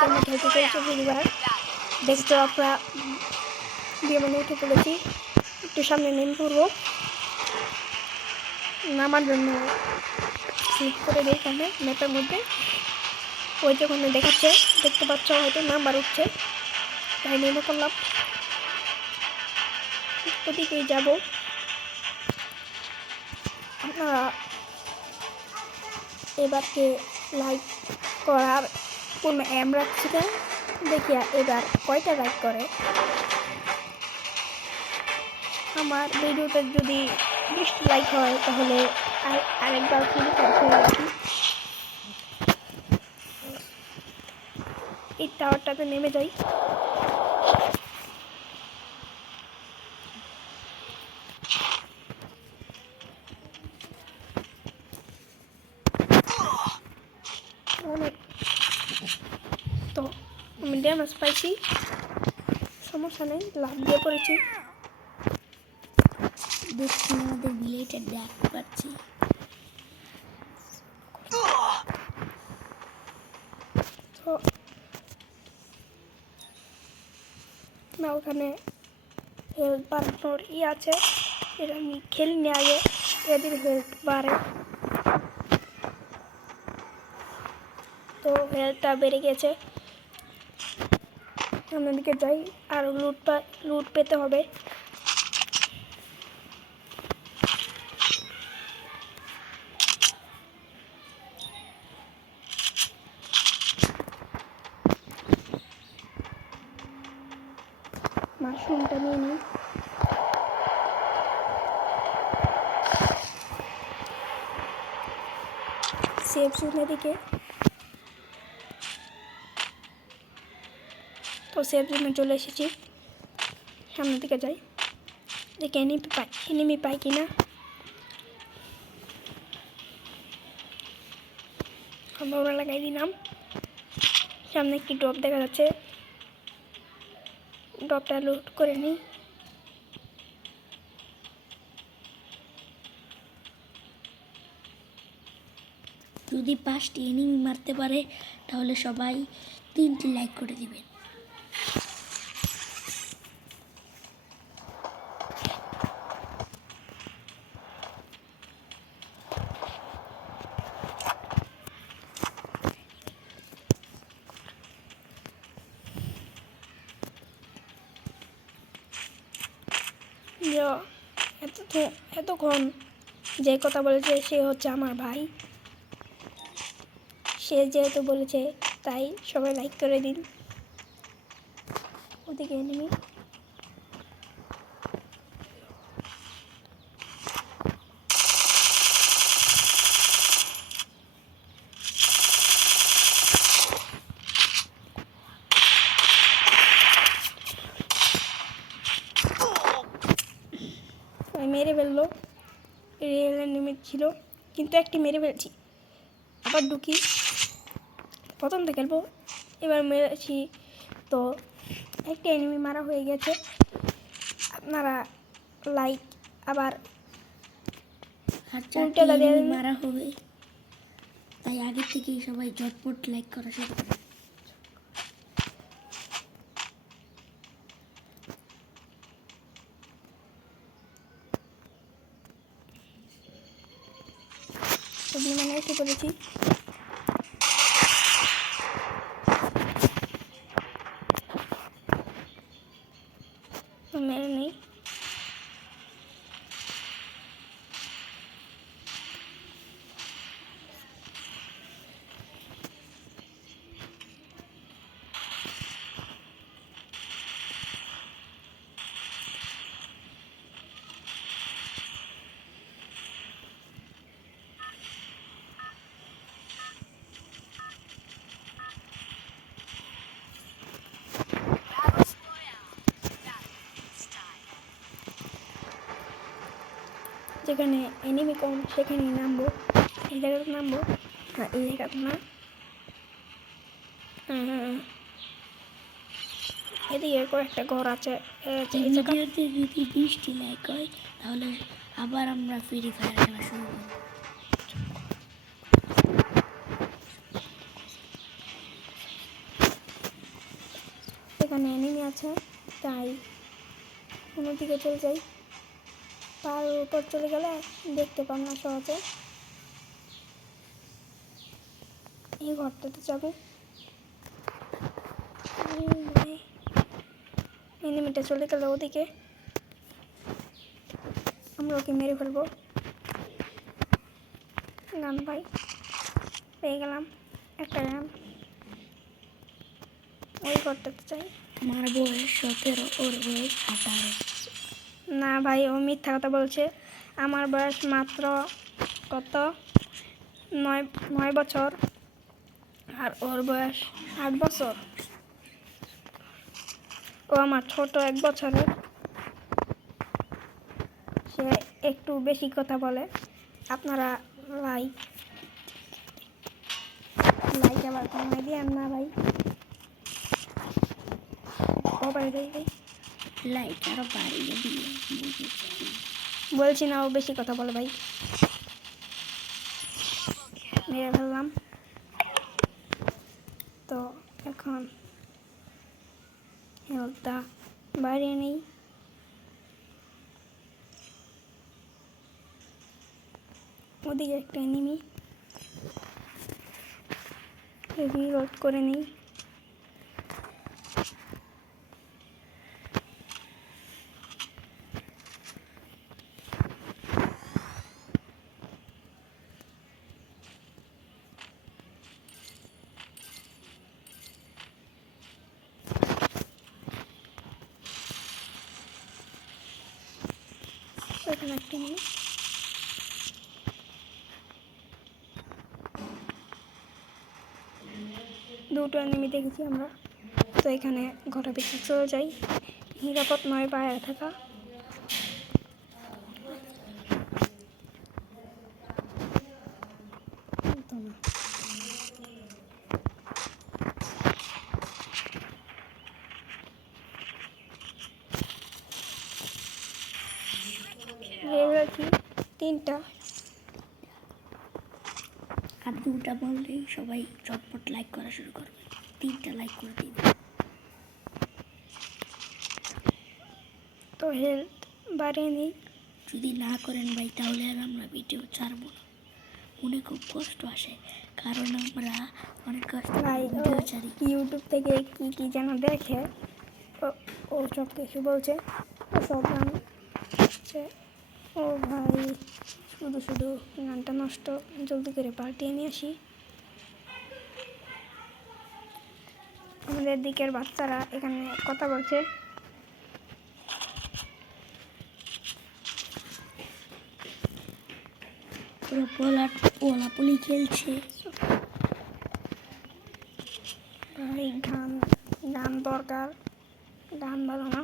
আজকে আমরা খেলতে চলেছি পরিবার দেখতে আপনারা বিমানে উঠে পড়েছি। একটু সামনে নেমে পড়ব। নামার জন্য ক্লিক করে দিই এখানে ম্যাপের মধ্যে। ওই যে ওখানে দেখাচ্ছে, দেখতে পাচ্ছ হয়তো নাম্বার উঠছে। তাই নেমে করলাম ওদিকেই যাব। আপনারা এবারকে লাইক করার কোনো অ্যাম রাখছি দেখি এবার কয়টা লাইক করে? আমার ভিডিওতে যদি বিশটি লাইক হয়, তাহলে আর- আরেকবার ফিরে রাখি এই টাওয়ারটাতে নেমে যাই অনেক তো আমি ড্যামেজ পাইছি সমস্যা নেই লাভ দিয়ে পড়েছি দেখছি আমাদের ডাক পাচ্ছি। না ওখানে হেলথ বাড়ানোর ই আছে। এটা আমি খেলিনি আগে এদের হেলথ বাড়ে। তো হেলথটা বেড়ে গেছে। সামনের দিকে যাই আর লুট লুট পেতে হবে। মাশরুমটা নিয়ে নিই। সেফ জোনের দিকে। তো সেফ জোনে চলে এসেছি। সামনের দিকে যাই। দেখি এনিমি পাই এনিমি পাই কিনা। আমরা লাগাই দিলাম। সামনে একটি ড্রপ দেখা যাচ্ছে। ড্রপটা লুট করে নিই। যদি পাঁচটি এনিমি মারতে পারে, তাহলে সবাই তিনটি লাইক করে দিবেন যে এতক্ষণ যে কথা বলেছে সে হচ্ছে আমার ভাই। সে যেহেতু বলেছে, তাই সবাই লাইক করে দিন। ওদিকে এনিমি। মেরে ফেলল। রেলের নেমে ছিল কিন্তু একটি মেরে ফেলছি। আবার ঢুকি। প্রথম থেকে খেলব। এবার মেরেছি তো একটা এনিমি মারা হয়ে গেছে। আপনারা লাইক আবার আমি- মারা হবে। তাই আগে থেকেই সবাই ঝটপট লাইক করা শুরু করে বিমানে এসে পড়েছি মেরে নেই যেখানে এনিমি কম সেখানে নামবো। এই জায়গাতে নামবো। না এই জায়গাতে না। হ্যাঁ, হ্যাঁ, হ্যাঁ। এদিকে কয়েকটা ঘর আছে। যদি লাইক হয় তাহলে আবার আমরা ফ্রি ফায়ার খেলা শুরু এখানে এনিমি আছে তাই অন্যদিকে চলে যাই। পার উপর চলে গেলে দেখতে পান না সহজে। এই ঘরটাতে যাব। এনিমিটা চলে গেল ওদিকে। আমরা ওকে মেরে ফেলব। গান ভাই, পেয়ে গেলাম একটা গান ওই ঘরটাতে চাই আমার বয়স সতেরো ওর বয়স আঠারো। না ভাই, ও মিথ্যা কথা বলছে। আমার বয়স মাত্র কত? নয় নয় বছর। আর ওর বয়স আট বছর। ও আমার ছোট এক বছরের। সে একটু বেশি কথা বলে। আপনারা লাইক লাইক আবার কমাই দিয়ে না ভাই। কবাই দেয় ভাই লাইট আরও বাড়িয়ে দিয়ে বলছি না, ও বেশি কথা বলে ভাই। মেরে ফেললাম। তো এখন হেলথটা বাড়িয়ে নেই। ওদিকে একটা এনিমি রিলোড করে নেই। এখানে একটা দুটো এনিমি দেখেছি আমরা। তো এখানে ঘটা ভিতরে চলে যাই। নিরাপদ নয় বাইরে থাকা তো না। রেল রাখি তিনটা। আর দুটা বললেই সবাই চটপট লাইক করা শুরু করবে। তিনটা লাইক করে দিবে। তো হেলথ বাড়িয়ে নিই। যদি না করেন ভাই তাহলে আর আমরা ভিডিও ছাড়বো না। মনে খুব কষ্ট আসে। কারণ আমরা অনেক কষ্ট ভিডিও ছাড়ি। ইউটিউব থেকে কি কি যেন দেখে ও- সব কিছু বলছে। ও সব হচ্ছে ও ভাই, শুধু শুধু গানটা নষ্ট, জলদি করে পাল্টিয়ে নিয়ে আসি। আমাদের দিকের বাচ্চারা এখানে কথা বলছে। পুরো পোলা খেলছে। ভাই গান গান দরকার গান ভালো না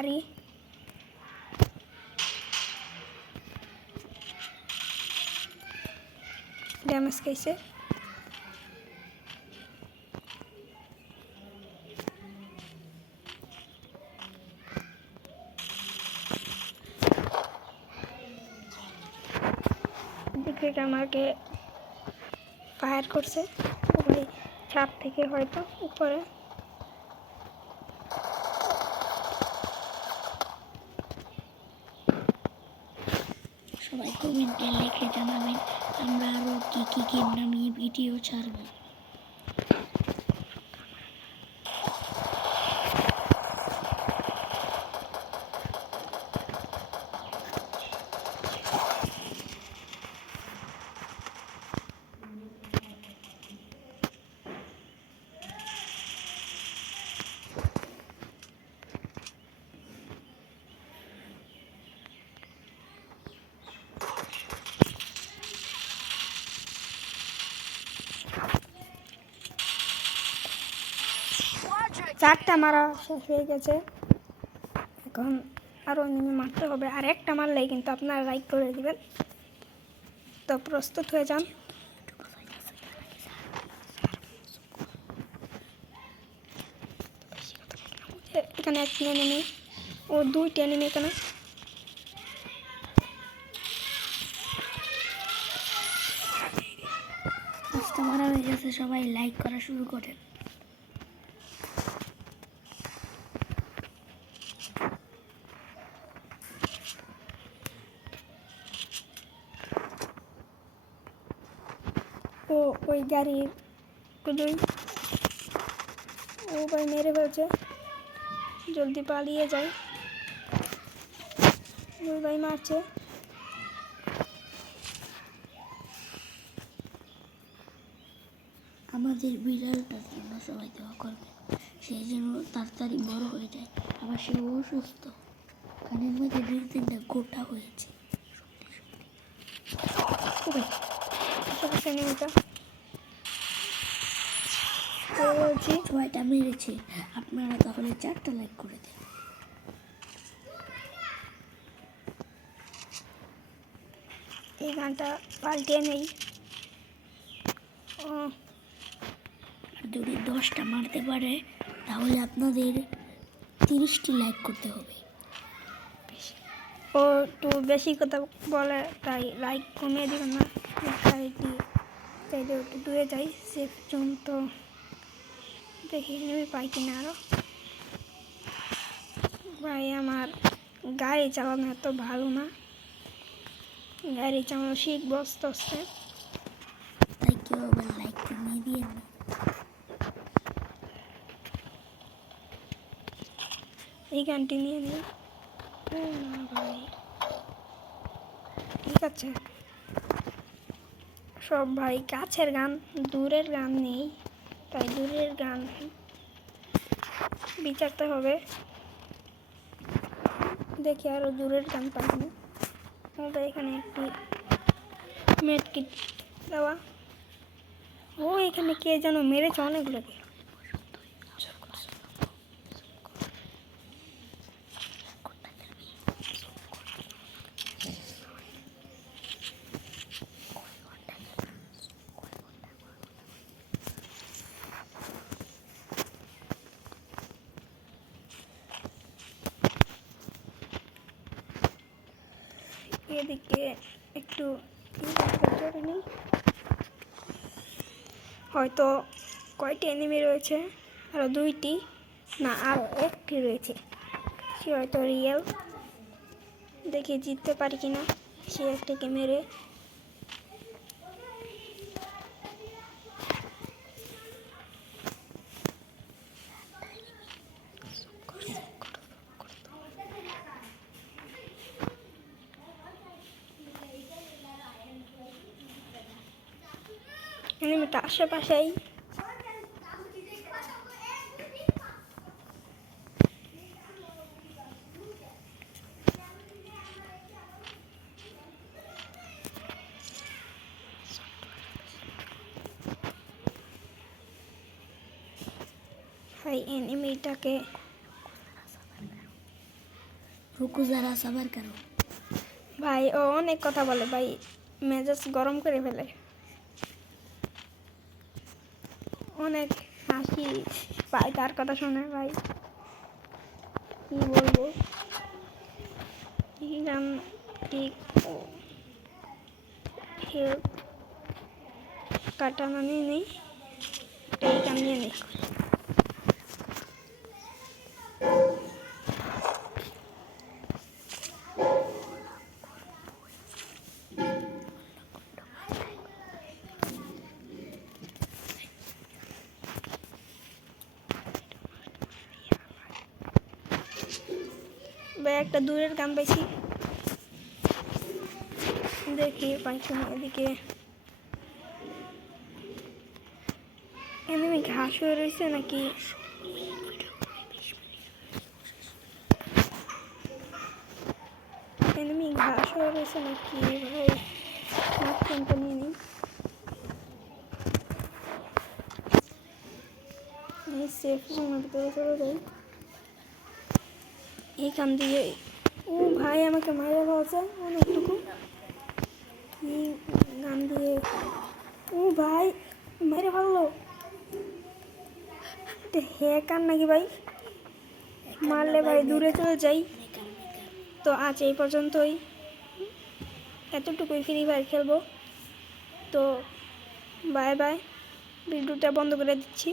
গাড়ি ড্যামেজ খাইছে। থেকে আমাকে ফায়ার করছে ওই ছাদ থেকে হয়তো উপরে সবাই কমেন্টে লিখে জানাবেন আমরা আরও কী কী গেম নামিয়ে ভিডিও ছাড়বো। চারটা মারা শেষ হয়ে গেছে। এখন আরও নেমে মারতে হবে। আর একটা মারলেই কিন্তু আপনারা লাইক করে দেবেন। তো প্রস্তুত হয়ে যান। এখানে এক নেমে ও দুইটা এনিমি এখানে। মারা হয়ে গেছে, সবাই লাইক করা শুরু করেন ও ওই গাড়ির কুদুই ও ভাই মেরে ফেলছে জলদি পালিয়ে যায় ওই ভাই মারছে আমাদের বিড়ালটার জন্য সবাই দোয়া করবে। সেই জন্য তাড়াতাড়ি বড় হয়ে যায়। আবার সে অসুস্থ। কানের মধ্যে দুই তিনটা গোটা হয়েছে। বলছি ছয়টা মেরেছে। আপনারা তাহলে চারটা লাইক করে দেন। এই গানটা পাল্টিয়ে নেই। ও যদি দশটা মারতে পারে তাহলে আপনাদের তিরিশটি লাইক করতে হবে। ও একটু বেশি কথা বলে তাই লাইক কমিয়ে দিও না। লাইকটি চাইলে একটু দূরে যাই। সেফ জোন তো দেখি নেবে পাই কিনা আরও ভাই আমার গাড়ি চালানো এত ভালো না। গাড়ি চালানো শিখব আস্তে আস্তে তাই কেউ আবার লাইক কমিয়ে দিয়ে এই গানটি নিয়ে নিই ভাই। ঠিক আছে। সব ভাই কাছের গান দূরের গান নেই। তাই দূরের গান বিচারতে হবে। দেখি আরও দূরের গান পাইনি। আমাদের এখানে একটি মেটকিট দেওয়া। ও, এখানে কে যেন মেরেছে অনেকগুলোকে। এদিকে একটু হয়তো কয়টি এনিমি রয়েছে? আরও দুইটি? না আরও একটি রয়েছে। সে হয়তো রিয়েল দেখে জিততে পারি কিনা, সে একটিকে মেরে এনিমিটা আশেপাশেই। ভাই এনিমিটাকে রুকু যারা সবার করো। ভাই ও অনেক কথা বলে ভাই মেজাজ গরম করে ফেলে। অনেক হাসি পাই তার কথা শুনে ভাই। কি বলব? কি গান ঠিক হেল্প কাটা নিয়ে নেই। এই গান নিয়ে নেই। ভাই, একটা দূরের গান পাইছি। দেখি, পাইছি এদিকে। এমনি ঘাস হয়ে রয়েছে নাকি? এমনি ঘাস হয়ে রয়েছে নাকি ভাই? নিয়ে নিই। সেফ জোনের ভিতরে চলে যাই। এইখান দিয়ে ও ভাই, আমাকে মারা বলছে অনেকটুকু। কি গান দিয়ে? ও ভাই মেরে ফেলল। এটা হ্যাকার নাকি ভাই? মারলে ভাই, দূরে চলে যাই। তো আজ এই পর্যন্তই। এতটুকুই ফ্রি ফায়ার খেলব। তো বাই বাই ভিডিওটা বন্ধ করে দিচ্ছি।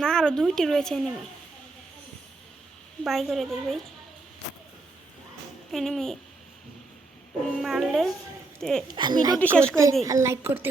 না আরও দুইটি রয়েছে এনিমি বাই করে দিই ভাই এনিমি মারলে ভিডিওটি শেষ করে দিই। আর লাইক করতে